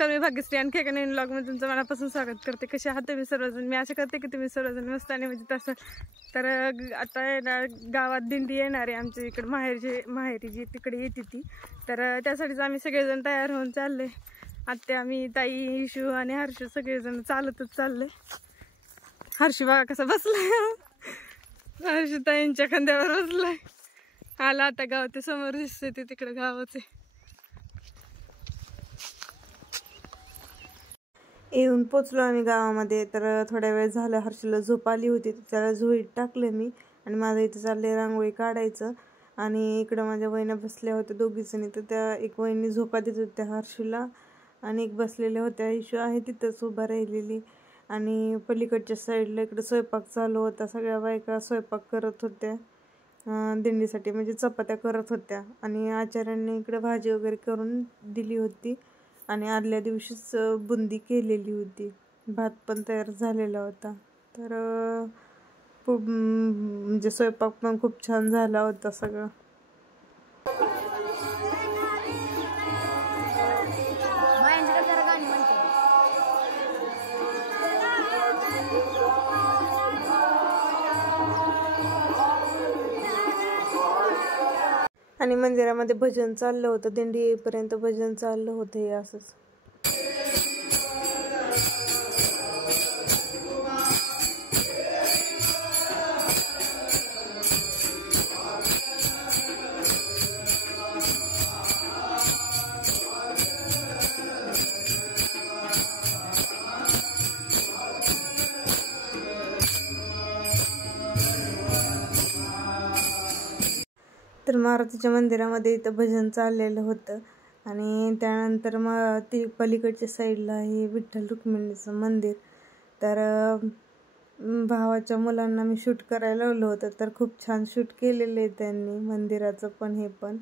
नमस्कार, मी भाग्यश्री आणखी एका नवीन व्लॉगमध्ये तुमचं मनापासून स्वागत करते. कसे आहात तुम्ही सर्वजण? मी आशा करते की तुम्ही सर्वजण मस्त आणि म्हणजे तसं. तर आता येणार गावात दिंडी येणार आहे आमच्या इकडे माहेरी जी तिकडे येते ती. तर त्यासाठीच आम्ही सगळेजण तयार होऊन चालले. आत्या, मी, ताई, इशू आणि हर्षू सगळेजण चालतच चालले. हर्षू बघा कसं बसलाय, हर्षू ताईंच्या खांद्यावर बसलाय. आला आता गाव, ते समोर दिसते ते तिकडे गावाचे. येऊन पोचलो आम्ही गावामध्ये. तर थोड्या वेळ झालं, हर्षूला झोप आली होती, त्याला झोळीत टाकलं मी आणि माझं इथं चाललंय रांगोळी काढायचं. आणि इकडं माझ्या वहिन्या बसल्या होत्या दोघीजणी. तर त्या एक वहिनी झोपा देत होत्या हर्षूला आणि एक बसलेल्या होत्या. इशू आहे तिथंच उभा राहिलेली. आणि पलीकडच्या साईडला इकडं स्वयंपाक चालू होता. सगळ्या बायका स्वयंपाक करत होत्या दिंडीसाठी, म्हणजे चपात्या करत होत्या. आणि आचार्यांनी इकडे भाजी वगैरे करून दिली होती आणि आदल्या दिवशीच बुंदी केलेली होती. भात पण तयार झालेला होता. तर खूप म्हणजे स्वयंपाक पण खूप छान झाला होता सगळं. आणि मंदिरामध्ये भजन चाललं होतं. दिंडी येईपर्यंत भजन चाललं होतं हे असंच. तर मारुतीच्या मंदिरामध्ये इथं भजन चाललेलं होतं. आणि त्यानंतर मग ती पलीकडच्या साईडला हे विठ्ठल रुक्मिणीचं मंदिर. तर भावाच्या मुलांना मी शूट करायला लावलं होतं. तर खूप छान शूट केलेलं आहे त्यांनी मंदिराचं पण हे पण.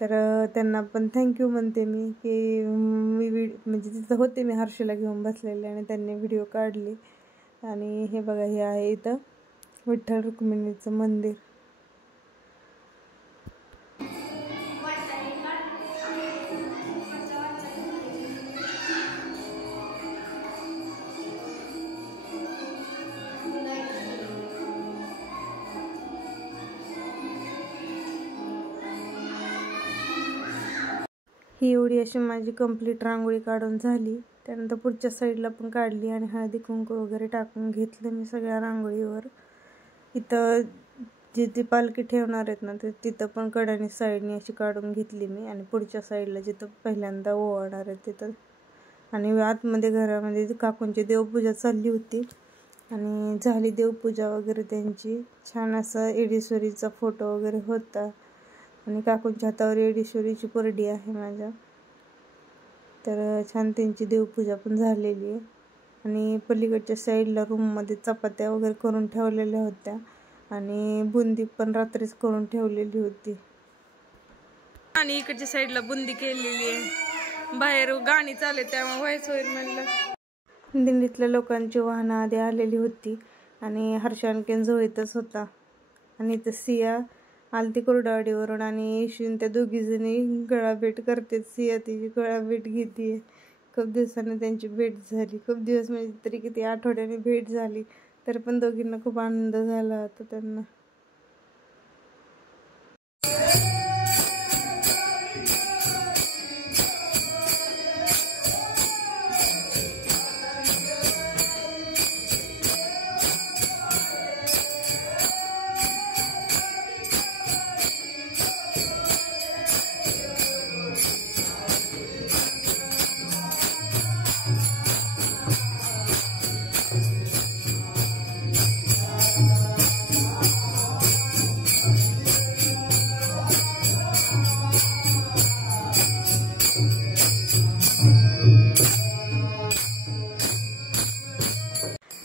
तर त्यांना पण थँक्यू म्हणते मी की म्हणजे तिथं होते मी हर्षूला घेऊन बसलेले आणि त्यांनी व्हिडिओ काढली. आणि हे बघा, हे आहे इथं विठ्ठल रुक्मिणीचं मंदिर. ही एवढी अशी माझी कंप्लीट रांगोळी काढून झाली. त्यानंतर पुढच्या साईडला पण काढली आणि हळदी कुंकू वगैरे टाकून घेतलं मी सगळ्या रांगोळीवर. इथं जिथे पालखी ठेवणार आहेत ना, तर तिथं पण कडाने साईडने अशी काढून घेतली मी. आणि पुढच्या साईडला जिथं पहिल्यांदा ओवाळणार आहे तिथं. आणि आतमध्ये घरामध्ये काकूंची देवपूजा चालली होती आणि झाली देवपूजा वगैरे त्यांची. छान असा येडेश्वरीचा फोटो वगैरे होता. आणि काकूंच्या हातावर येडेश्वरीची परडी आहे माझ्या. तर छान त्यांची देवपूजा पण झालेली आहे. आणि पलीकडच्या साईडला रूममध्ये चपात्या वगैरे करून ठेवलेल्या होत्या आणि बुंदी पण रात्रीच करून ठेवलेली होती. आणि इकडच्या साईडला बुंदी केलेली आहे. बाहेर गाणी चालू त्यामुळे व्हायचं होईल म्हणलं. दिंडीतल्या लोकांची वाहनं आधी आलेली होती आणि हर्ष आणखीन झोळीतच होता. आणि इथं सिया आलती कुर्डवाडीवरून आणि इशून त्या दोघीजणी गळाभेट करते. सिया तिची गळाभेट घेते. खूप दिवसांनी त्यांची भेट झाली. खूप दिवस म्हणजे तरी किती आठवड्याने भेट झाली. तर पण दोघींना खूप आनंद झाला होता त्यांना.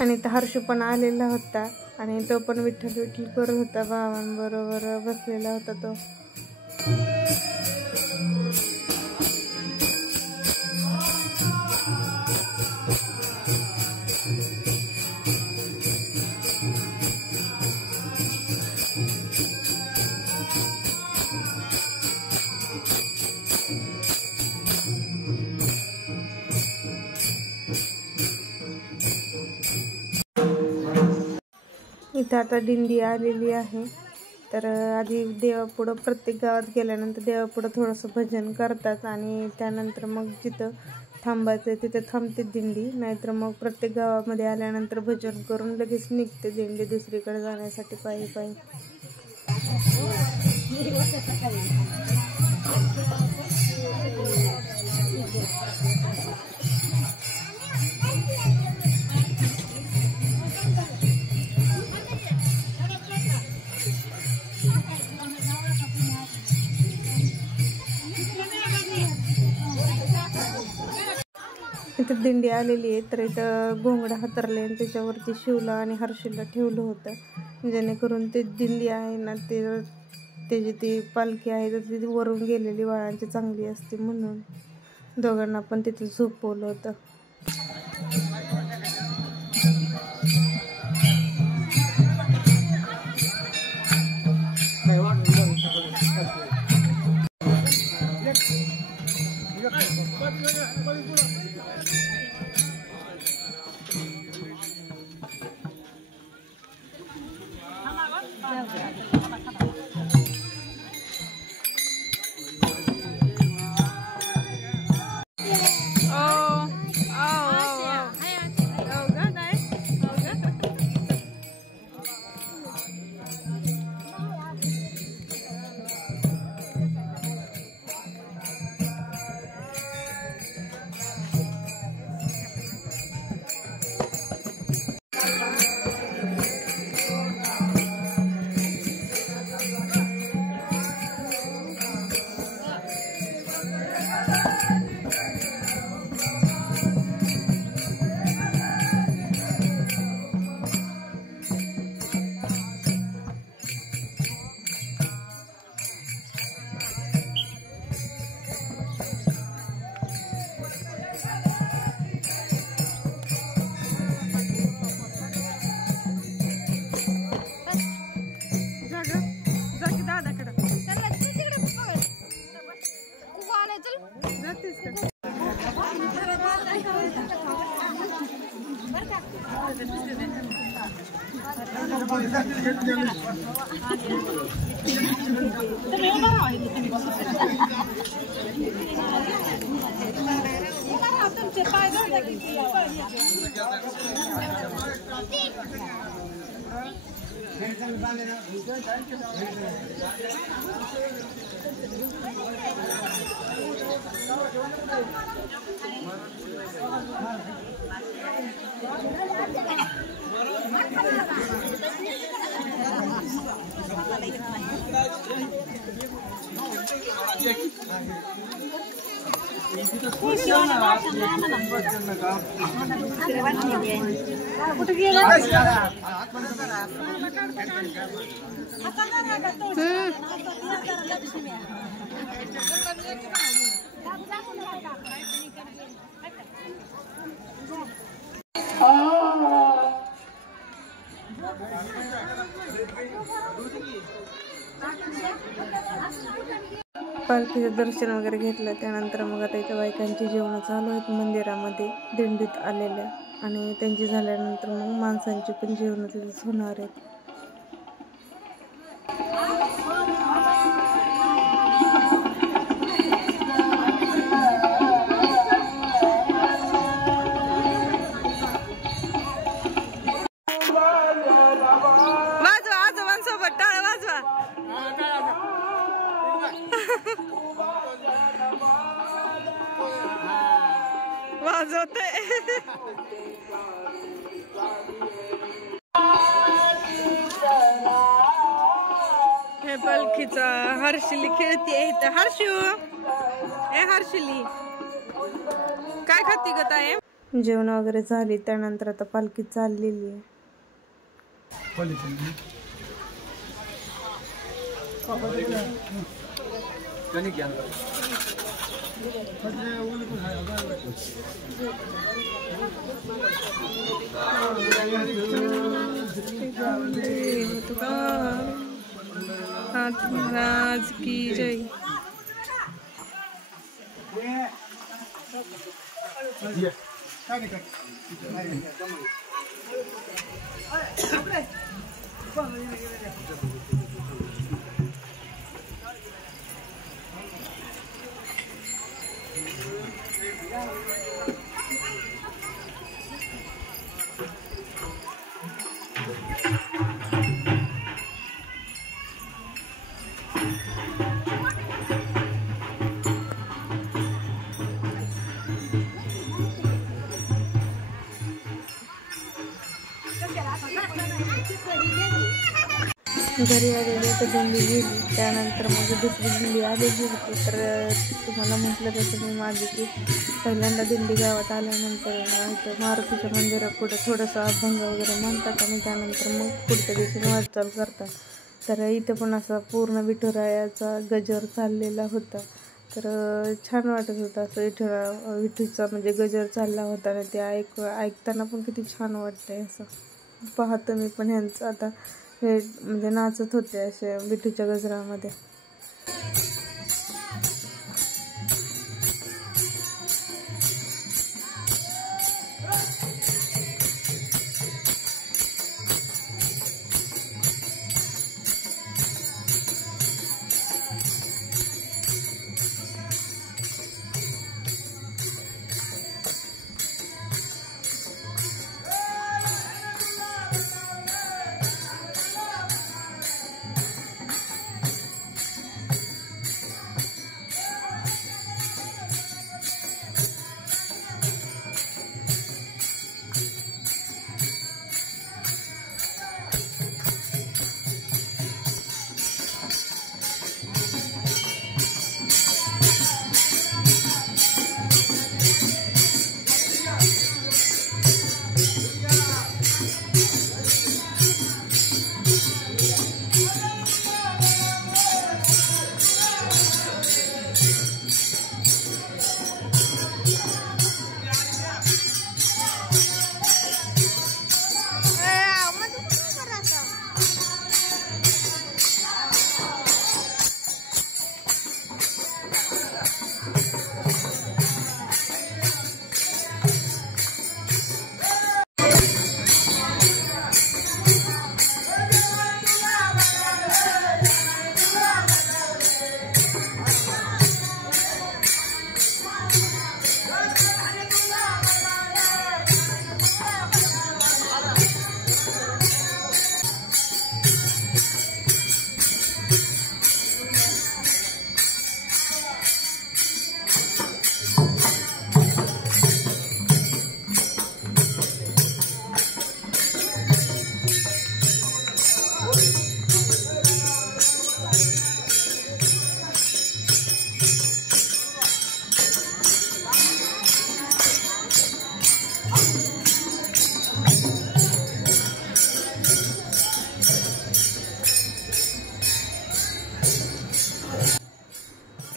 आणि इथं हर्षू पण आलेला होता आणि तो पण विठ्ठल विठ्ठल करत होता. भावांबरोबर बसलेला होता तो. इथं आता दिंडी आलेली आहे. तर आधी देवापुढं प्रत्येक गावात गेल्यानंतर देवापुढं थोडंसं भजन करतात आणि त्यानंतर मग जिथं थांबायचं तिथे थांबते दिंडी. नाहीतर मग प्रत्येक गावामध्ये आल्यानंतर भजन करून लगेच निघते दिंडी दुसरीकडे जाण्यासाठी पायी पायी. इथं दिंडी आलेली आहे. तर इथं घोंगडं हातरले आणि त्याच्यावरती शिवला आणि हर्षीला ठेवलं होतं, जेणेकरून ते दिंडी आहे ना त्याची ती पालखी आहे तर ती वरून गेलेली वाळांची चांगली असते म्हणून दोघांना पण तिथं झोपवलं होतं. पालखीचं दर्शन वगैरे घेतलं. त्यानंतर मग आता इथं बायकांची जेवणं चालू आहेत मंदिरामध्ये दिंडीत आलेल्या, आणि त्यांची झाल्यानंतर मग माणसांची पण जेवणं तिथेच होणार आहेत. वाजवते हे पालखीचा हर्षिली खेळते इथं. हर्षू ए हर्षिली काय खाती ग ताई? जेवण वगैरे झाली. त्यानंतर आता पालखी चाललेली आहे. महाराज की जय. घरी आलेली तर दिंडी गेली. त्यानंतर मग दुसरी दिंडी आलेली होती. तर तुम्हाला म्हटलं तसं मी मागे की पहिल्यांदा दिंडी गावात आल्यानंतर मारुतीच्या मंदिरापुढं थोडंसं अभंग वगैरे म्हणतात आणि त्यानंतर मग पुढच्या दिवशी वाटचाल करतात. तर इथं पण असा पूर्ण विठुरायाचा गजर चाललेला होता. तर छान वाटत होतं असं विठूचा म्हणजे गजर चालला होता आणि ते ऐकताना पण किती छान वाटतंय. असं पाहतो मी पण ह्यांचं आता हे म्हणजे नाचत होते असे विठूच्या गजरामध्ये.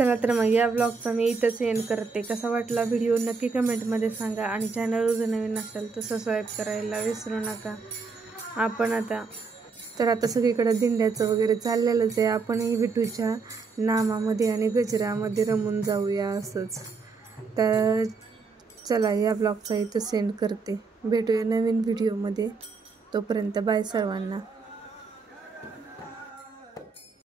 चला तर मग या ब्लॉगचा मी इथंच एंड करते. कसा वाटला व्हिडिओ नक्की कमेंटमध्ये सांगा आणि चॅनल जर नवीन असेल तर सबस्क्राईब करायला विसरू नका. आपण आता सगळीकडे दिंड्याचं वगैरे चाललेलंच आहे. आपणही विठूच्या नामामध्ये आणि गजरामध्ये रमून जाऊया असंच. तर चला या ब्लॉगचा इथं सेंड करते. भेटूया नवीन व्हिडिओमध्ये. तोपर्यंत बाय सर्वांना.